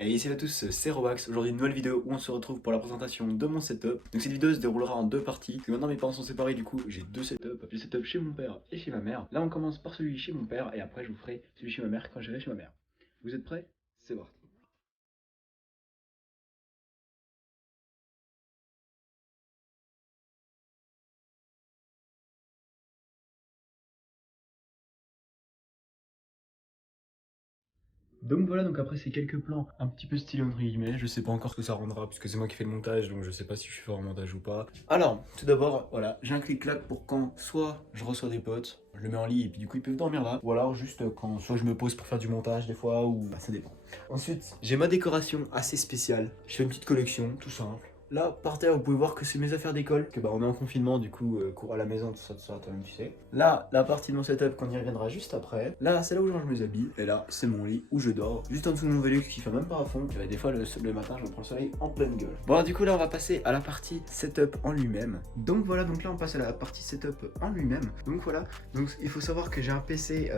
Et salut à tous, c'est Robax. Aujourd'hui, une nouvelle vidéo où on se retrouve pour la présentation de mon setup. Donc cette vidéo se déroulera en deux parties. Parce que maintenant mes parents sont séparés, du coup j'ai deux setups. J'ai le setup chez mon père et chez ma mère. Là on commence par celui chez mon père et après je vous ferai celui chez ma mère quand j'irai chez ma mère. Vous êtes prêts? C'est parti. Donc voilà, donc après ces quelques plans un petit peu stylés entre guillemets, je sais pas encore ce que ça rendra puisque c'est moi qui fais le montage, donc je sais pas si je suis fort en montage ou pas. Alors, tout d'abord, voilà, j'ai un clic-clac pour quand soit je reçois des potes, je le mets en lit et puis du coup ils peuvent dormir là, ou alors juste quand soit je me pose pour faire du montage des fois, ou bah, ça dépend. Ensuite, j'ai ma décoration assez spéciale, je fais une petite collection, tout simple. Là, par terre, vous pouvez voir que c'est mes affaires d'école, que bah on est en confinement, du coup, cours à la maison, tout ça, toi-même tu sais. Là, la partie de mon setup qu'on y reviendra juste après. Là, c'est là où je range mes habits, et là, c'est mon lit où je dors, juste en dessous de mon Velux qui fait même pas à fond. Et des fois, le matin, je me prends le soleil en pleine gueule. Bon, alors, du coup, là, on va passer à la partie setup en lui-même. Donc voilà, donc là, on passe à la partie setup en lui-même. Donc voilà, donc il faut savoir que j'ai un PC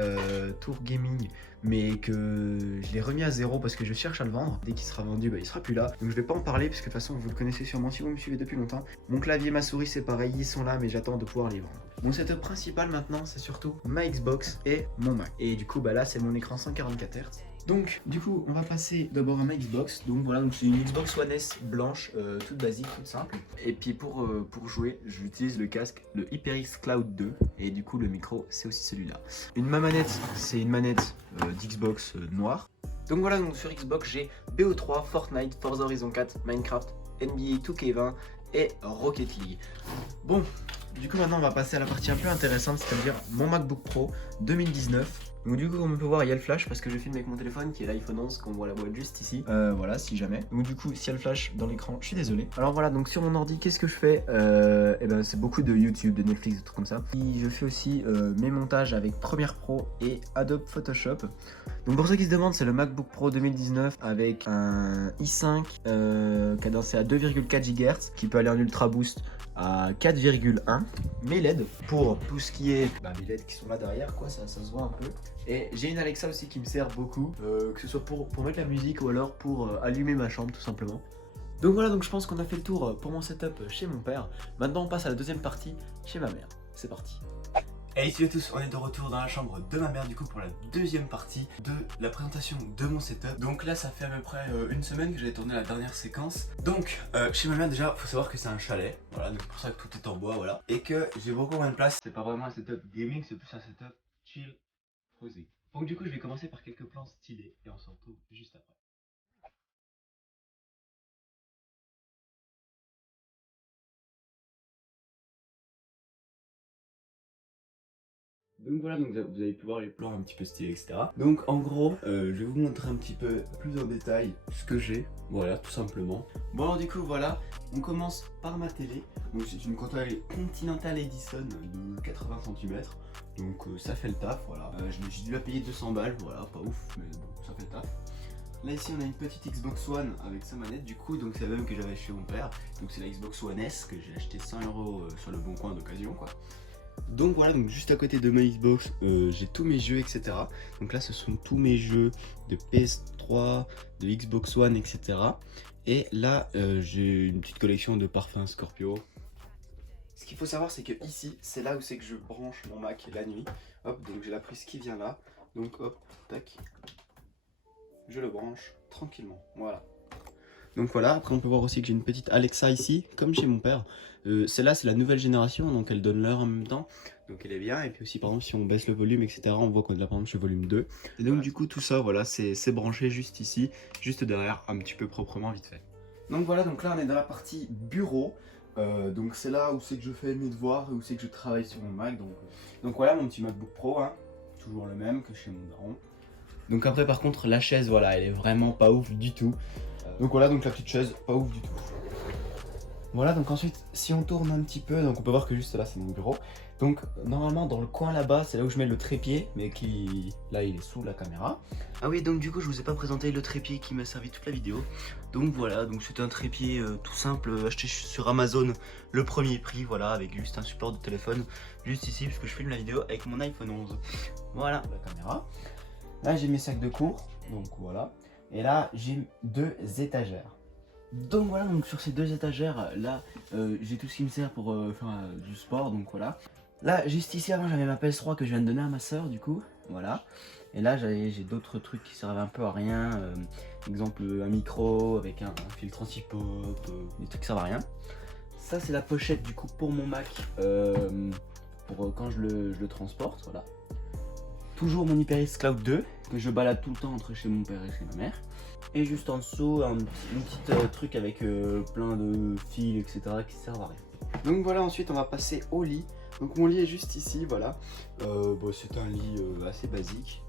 Tour Gaming, mais que je l'ai remis à zéro parce que je cherche à le vendre. Dès qu'il sera vendu, bah, il sera plus là. Donc je vais pas en parler parce que de toute façon vous le connaissez sûrement si vous me suivez depuis longtemps. Mon clavier et ma souris c'est pareil, ils sont là mais j'attends de pouvoir les vendre. Mon setup principal maintenant c'est surtout ma Xbox et mon Mac. Et du coup bah là c'est mon écran 144 Hz. Donc du coup on va passer d'abord à ma Xbox. Donc voilà, donc c'est une Xbox One S blanche, toute basique, toute simple. Et puis pour jouer j'utilise le casque, le HyperX Cloud 2. Et du coup le micro c'est aussi celui-là. Ma manette c'est une manette d'Xbox noire. Donc voilà, donc sur Xbox j'ai BO3, Fortnite, Forza Horizon 4, Minecraft, NBA 2K20 et Rocket League. Bon, du coup maintenant on va passer à la partie un peu intéressante, c'est-à-dire mon MacBook Pro 2019. Donc du coup comme on peut voir il y a le flash parce que je filme avec mon téléphone qui est l'iPhone 11 qu'on voit la boîte juste ici. Voilà si jamais. Donc du coup s'il y a le flash dans l'écran je suis désolé. Alors voilà, donc sur mon ordi qu'est-ce que je fais? Et ben c'est beaucoup de YouTube, de Netflix, des trucs comme ça. Et je fais aussi mes montages avec Premiere Pro et Adobe Photoshop. Donc pour ceux qui se demandent, c'est le MacBook Pro 2019 avec un i5 cadencé à 2,4 GHz qui peut aller en Ultra Boost à 4,1, mes LED pour tout ce qui est les LED qui sont là derrière, quoi, ça se voit un peu. Et j'ai une Alexa aussi qui me sert beaucoup, que ce soit pour mettre la musique ou alors pour allumer ma chambre tout simplement. Donc voilà, donc je pense qu'on a fait le tour pour mon setup chez mon père. Maintenant on passe à la deuxième partie chez ma mère. C'est parti. Hey salut à tous, on est de retour dans la chambre de ma mère du coup pour la deuxième partie de la présentation de mon setup. Donc là ça fait à peu près une semaine que j'ai tourné la dernière séquence. Donc chez ma mère déjà faut savoir que c'est un chalet, voilà, donc c'est pour ça que tout est en bois, voilà. Et que j'ai beaucoup moins de place, c'est pas vraiment un setup gaming, c'est plus un setup chill, posé. Donc du coup je vais commencer par quelques plans stylés et on se retrouve juste après. Donc voilà, donc vous allez pouvoir les plans un petit peu stylés, etc. Donc en gros, je vais vous montrer un petit peu plus en détail ce que j'ai, voilà, tout simplement. Bon alors du coup voilà, on commence par ma télé. Donc c'est une Continental Edison de 80 cm. Donc ça fait le taf, voilà. J'ai dû la payer 200 balles, voilà, pas ouf, mais bon, ça fait le taf. Là ici on a une petite Xbox One avec sa manette du coup, donc c'est la même que j'avais chez mon père. Donc c'est la Xbox One S que j'ai acheté 100 € sur le bon coin d'occasion quoi. Donc voilà, donc juste à côté de ma Xbox, j'ai tous mes jeux, etc. Donc là, ce sont tous mes jeux de PS3, de Xbox One, etc. Et là, j'ai une petite collection de parfums Scorpio. Ce qu'il faut savoir, c'est que ici, c'est là où c'est que je branche mon Mac la nuit. Hop, donc j'ai la prise qui vient là. Donc hop, tac. Je le branche tranquillement, voilà. Donc voilà, après on peut voir aussi que j'ai une petite Alexa ici, comme chez mon père. Celle-là c'est la nouvelle génération, donc elle donne l'heure en même temps, donc elle est bien. Et puis aussi par exemple si on baisse le volume, etc., on voit qu'on est là par exemple chez volume 2. Et donc voilà, du coup tout ça, voilà, c'est branché juste ici, juste derrière, un petit peu proprement vite fait. Donc voilà, donc là on est dans la partie bureau. Donc c'est là où c'est que je fais mes devoirs, où c'est que je travaille sur mon Mac. Donc voilà mon petit MacBook Pro, hein, toujours le même que chez mon daron. Donc après par contre la chaise, voilà, elle est vraiment pas ouf du tout. Donc voilà, donc la petite chaise, pas ouf du tout. Voilà, donc ensuite, si on tourne un petit peu, donc on peut voir que juste là, c'est mon bureau. Donc normalement, dans le coin là-bas, c'est là où je mets le trépied, mais qui, là, il est sous la caméra. Ah oui, donc du coup, je vous ai pas présenté le trépied qui m'a servi toute la vidéo. Donc voilà, donc c'est un trépied tout simple, acheté sur Amazon, le premier prix, voilà, avec juste un support de téléphone, juste ici, parce que je filme la vidéo avec mon iPhone 11. Voilà, la caméra. Là, j'ai mes sacs de cours, donc voilà. Et là, j'ai 2 étagères. Donc voilà, donc sur ces 2 étagères, là, j'ai tout ce qui me sert pour faire du sport, donc voilà. Là, juste ici, avant, j'avais ma PS3 que je viens de donner à ma soeur, du coup, voilà. Et là, j'ai d'autres trucs qui servent un peu à rien, exemple un micro avec un filtre anti-pop, des trucs qui servent à rien. Ça, c'est la pochette, du coup, pour mon Mac, pour quand je le transporte, voilà. Toujours mon HyperX Cloud 2, que je balade tout le temps entre chez mon père et chez ma mère. Et juste en dessous, une petite truc avec plein de fils, etc. qui servent à rien. Donc voilà, ensuite on va passer au lit. Donc mon lit est juste ici, voilà. Bon, c'est un lit assez basique.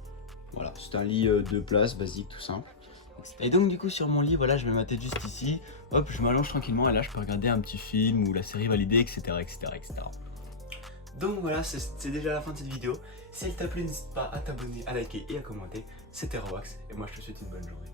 Voilà, c'est un lit 2 places, basique, tout simple. Et donc du coup sur mon lit, voilà, je mets ma tête juste ici. Hop, je m'allonge tranquillement et là je peux regarder un petit film ou la série validée, etc. etc., etc. Donc voilà, c'est déjà la fin de cette vidéo. Si elle t'a plu, n'hésite pas à t'abonner, à liker et à commenter. C'était Rowax et moi je te souhaite une bonne journée.